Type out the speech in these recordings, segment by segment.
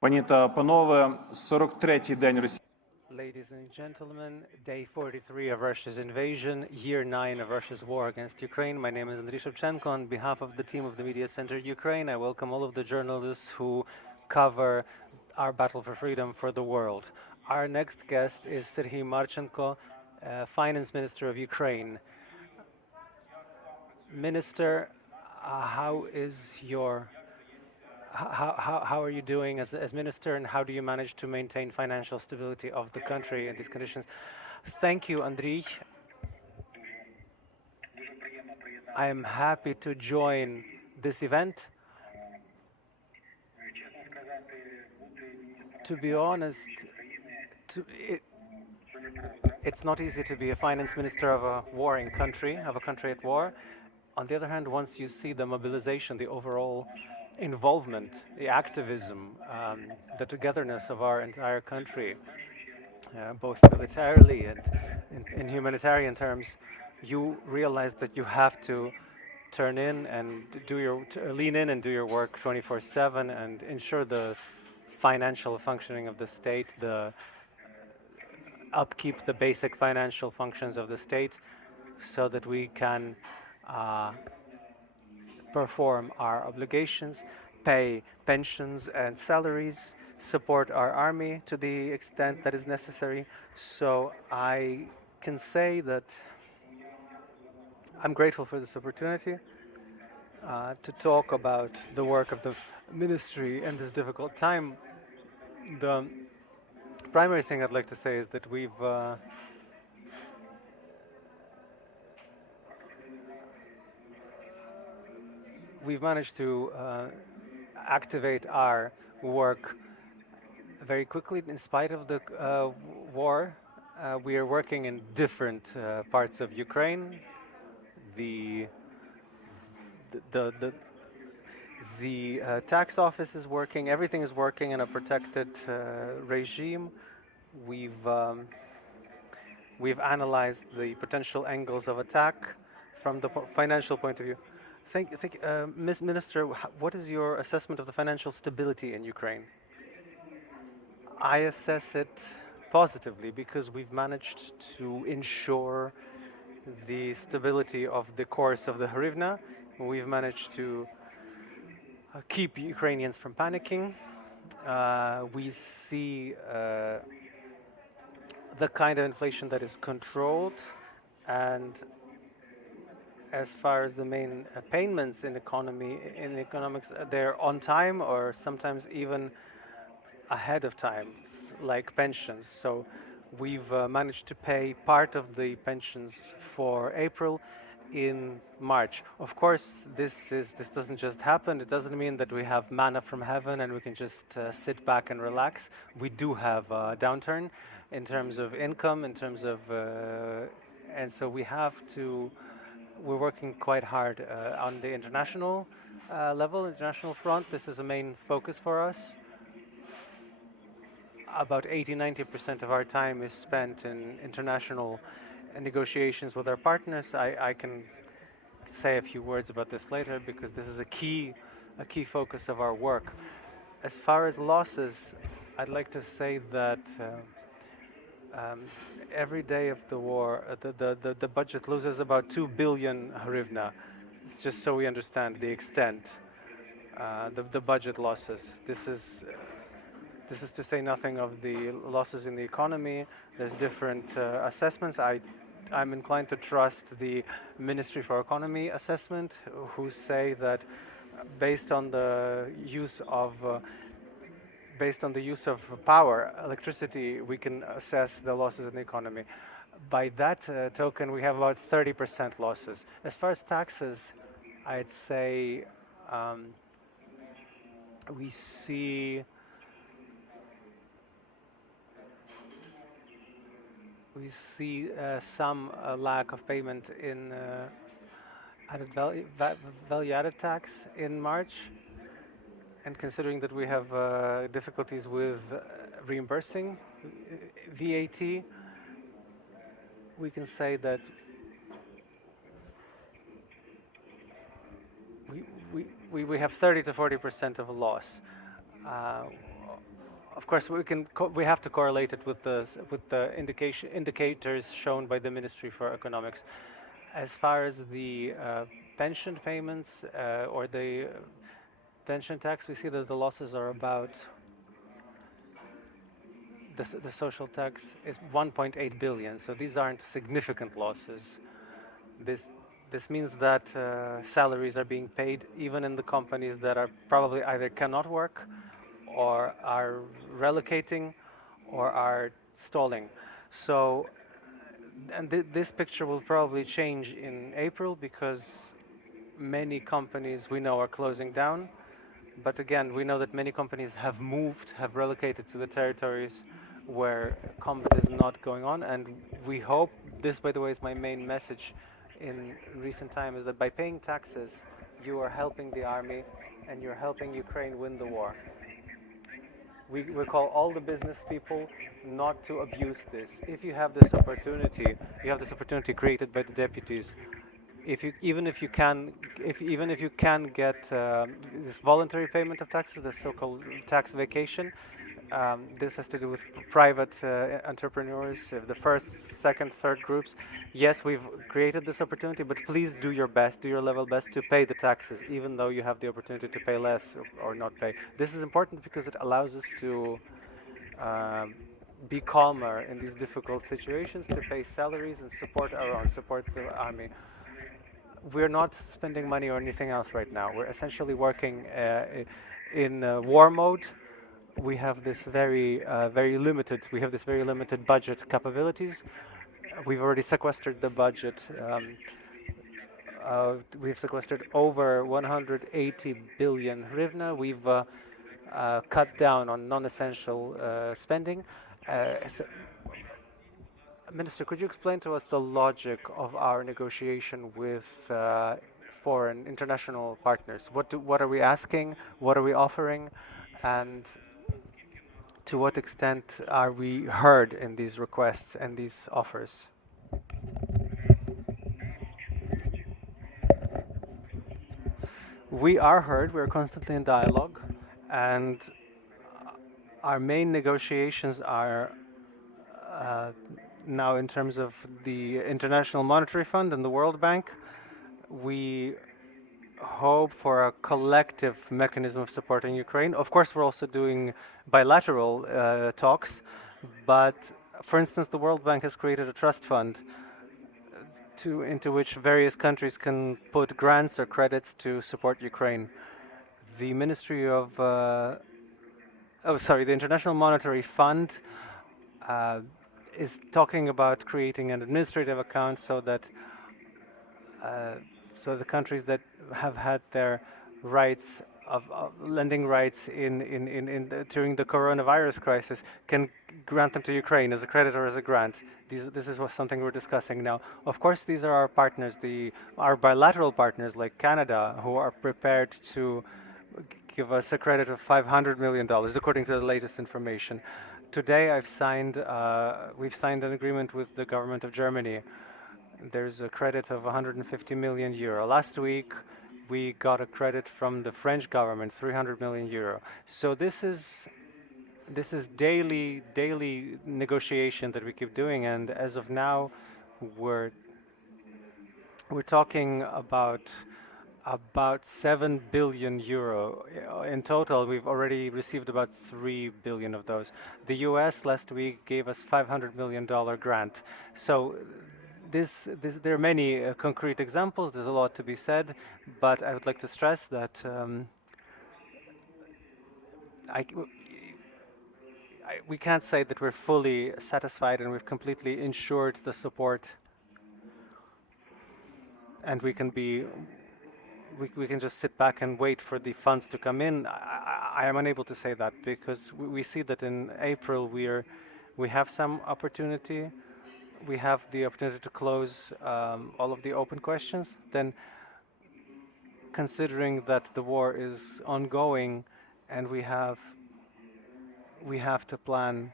Пані та панове, 43-й день Росії. Ladies and gentlemen, day 43 of Russia's invasion, year 9 of Russia's war against Ukraine. My name is Andriy Shevchenko. On behalf of the team of the Mediacentrу Ukraine, I welcome all of the journalists who cover our battle for freedom for the world. Our next guest is Serhii Marchenko, Finance Minister of Ukraine. Minister, how are you doing as minister, and how do you manage to maintain financial stability of the country in these conditions? Thank you, Andriy. I am happy to join this event. To be honest, it's not easy to be a finance minister of a warring country, of a country at war. On the other hand, once you see the mobilization, the overall involvement, the activism, the togetherness of our entire country, both militarily and in humanitarian terms, you realize that you have to turn in and lean in and do your work 24/7 and ensure the financial functioning of the state, the upkeep, the basic financial functions of the state, so that we can perform our obligations, pay pensions and salaries, support our army to the extent that is necessary. So I can say that I'm grateful for this opportunity to talk about the work of the ministry in this difficult time. The primary thing I'd like to say is that we've managed to activate our work very quickly in spite of the war. We are working in different parts of Ukraine. The tax office is working. Everything is working in a protected regime. We've analyzed the potential angles of attack from the financial point of view. Ms. Minister, what is your assessment of the financial stability in Ukraine? I assess it positively because we've managed to ensure the stability of the course of the hryvnia. We've managed to keep Ukrainians from panicking. We see the kind of inflation that is controlled, and as far as the main payments in economics, they're on time or sometimes even ahead of time, like pensions. So we've managed to pay part of the pensions for April in March. Of course, this doesn't just happen. It doesn't mean that we have manna from heaven and we can just sit back and relax. We do have a downturn in terms of income, in terms of, and so we're working quite hard on the international level, international front. This is a main focus for us. About 80-90% of our time is spent in international negotiations with our partners. I can say a few words about this later because this is a key focus of our work. As far as losses, I'd like to say that every day of the war, the budget loses about 2 billion hryvnia. It's just so we understand the extent, the budget losses. This is to say nothing of the losses in the economy. There's different assessments. I'm inclined to trust the Ministry for Economy assessment, who say that based on the use of power, electricity, we can assess the losses in the economy. By that token, we have about 30% losses. As far as taxes, I'd say we see some lack of payment in value-added tax in March. And considering that we have difficulties with reimbursing VAT, we can say that we have 30 to 40% of a loss. Uh, of course, we have to correlate it with the indicators shown by the Ministry for Economics. As far as the pension payments or the pension tax, we see that the losses are about the social tax is 1.8 billion. So these aren't significant losses. This means that salaries are being paid even in the companies that are probably either cannot work or are relocating or are stalling. So, and this picture will probably change in April because many companies we know are closing down. But again, we know that many companies have moved, have relocated to the territories where combat is not going on. And we hope, this by the way is my main message in recent times, is that by paying taxes, you are helping the army and you're helping Ukraine win the war. We call all the business people not to abuse this. If you have this opportunity, you have this opportunity created by the deputies. Even if you can get this voluntary payment of taxes, the so-called tax vacation, this has to do with private entrepreneurs, the first, second, third groups. Yes, we've created this opportunity, but please do your best, do your level best to pay the taxes, even though you have the opportunity to pay less or not pay. This is important because it allows us to be calmer in these difficult situations, to pay salaries and support the army. We're not spending money or anything else right now. We're essentially working in war mode. We have this very limited budget capabilities. We've already sequestered the budget. We've sequestered over 180 billion hryvnia. We've cut down on non-essential spending. Minister, could you explain to us the logic of our negotiation with foreign international partners? What are we asking? What are we offering? And to what extent are we heard in these requests and these offers? We are heard. We're constantly in dialogue, and our main negotiations are now in terms of the International Monetary Fund and the World Bank. We hope for a collective mechanism of supporting Ukraine. Of course, we're also doing bilateral talks, but for instance, the World Bank has created a trust fund into which various countries can put grants or credits to support Ukraine. The Ministry of, the International Monetary Fund is talking about creating an administrative account so that the countries that have had their rights of lending rights during the coronavirus crisis can grant them to Ukraine as a credit or as a grant. This is something we're discussing now. Of course, these are our partners, our bilateral partners like Canada, who are prepared to give us a credit of $500 million, according to the latest information. Today, we've signed an agreement with the government of Germany. There's a credit of 150 million euro. Last week, we got a credit from the French government, 300 million euro. So this is daily negotiation that we keep doing, and as of now, we're talking about 7 billion euro. In total, we've already received about 3 billion of those. The US last week gave us $500 million grant. So there are many concrete examples. There's a lot to be said, but I would like to stress that we can't say that we're fully satisfied and we've completely ensured the support, and we can just sit back and wait for the funds to come in. I am unable to say that because we see that in April we have some opportunity. We have the opportunity to close all of the open questions. Then, considering that the war is ongoing and we have to plan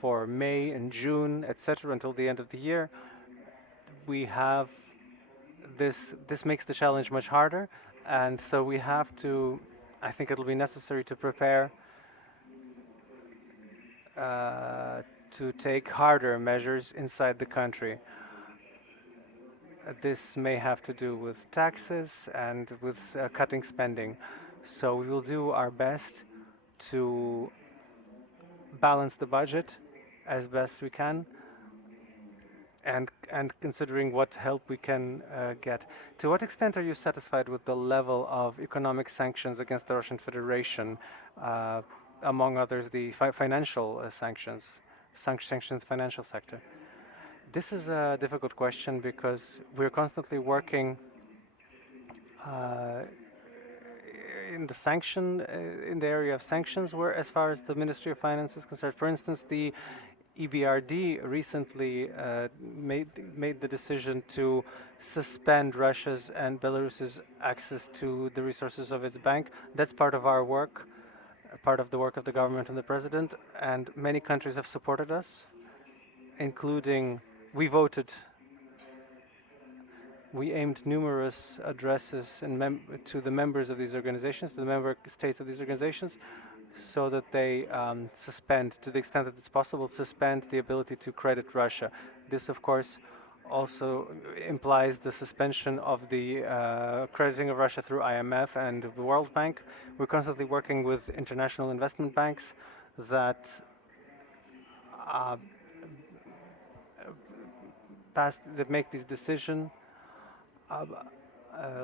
for May and June, etc., until the end of the year, we have this makes the challenge much harder, and so we have to I think it'll be necessary to prepare to take harder measures inside the country. This may have to do with taxes and with cutting spending. So we will do our best to balance the budget as best we can, and considering what help we can get. To what extent are you satisfied with the level of economic sanctions against the Russian Federation, among others the financial sanctions financial sector? This is a difficult question because we're constantly working in the area of sanctions, where as far as the Ministry of Finance is concerned. For instance, the EBRD recently made the decision to suspend Russia's and Belarus's access to the resources of its bank. That's part of our work, part of the work of the government and the president, and many countries have supported us, including we aimed numerous addresses to the members of these organizations, to the member states of these organizations, so that they suspend, to the extent that it's possible, suspend the ability to credit Russia. This, of course, also implies the suspension of the crediting of Russia through IMF and the World Bank. We're constantly working with international investment banks that make these decisions,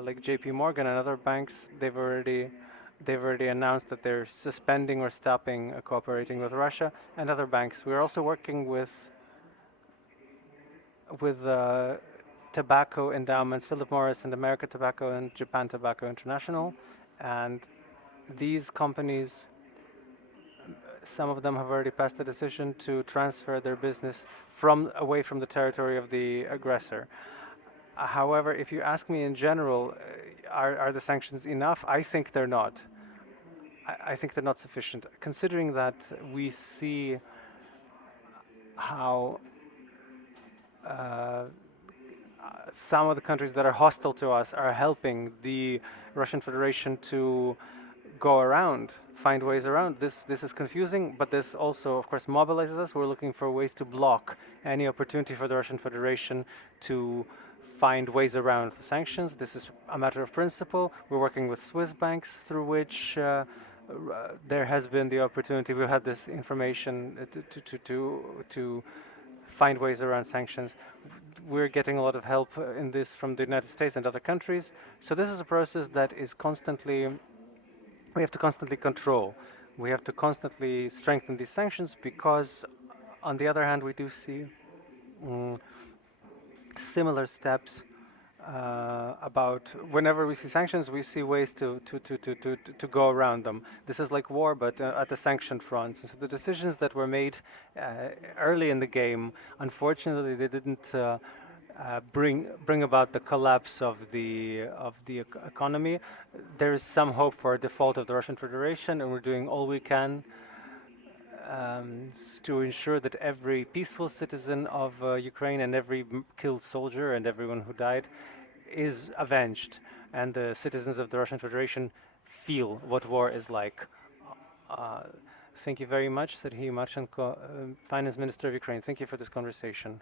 like JP Morgan and other banks. They've already announced that they're suspending or stopping cooperating with Russia and other banks. We're also working with tobacco endowments, Philip Morris and American Tobacco and Japan Tobacco International, and these companies, some of them have already passed the decision to transfer their business away from the territory of the aggressor. However, if you ask me in general, are the sanctions enough? I think they're not. I think they're not sufficient, considering that we see how some of the countries that are hostile to us are helping the Russian Federation to find ways around. This is confusing, but this also, of course, mobilizes us. We're looking for ways to block any opportunity for the Russian Federation to find ways around the sanctions. This is a matter of principle. We're working with Swiss banks, through which there has been the opportunity. We've had this information to find ways around sanctions. We're getting a lot of help in this from the United States and other countries. So this is a process that is we have to constantly control. We have to constantly strengthen these sanctions because, on the other hand, we do see similar steps about whenever we see sanctions, we see ways to go around them. This is like war, but at the sanctioned front. So the decisions that were made early in the game, unfortunately, they didn't bring about the collapse of the economy. There is some hope for a default of the Russian Federation, and we're doing all we can to ensure that every peaceful citizen of Ukraine and every killed soldier and everyone who died is avenged, and the citizens of the Russian Federation feel what war is like. Thank you very much, Serhii Marchenko, Finance Minister of Ukraine. Thank you for this conversation.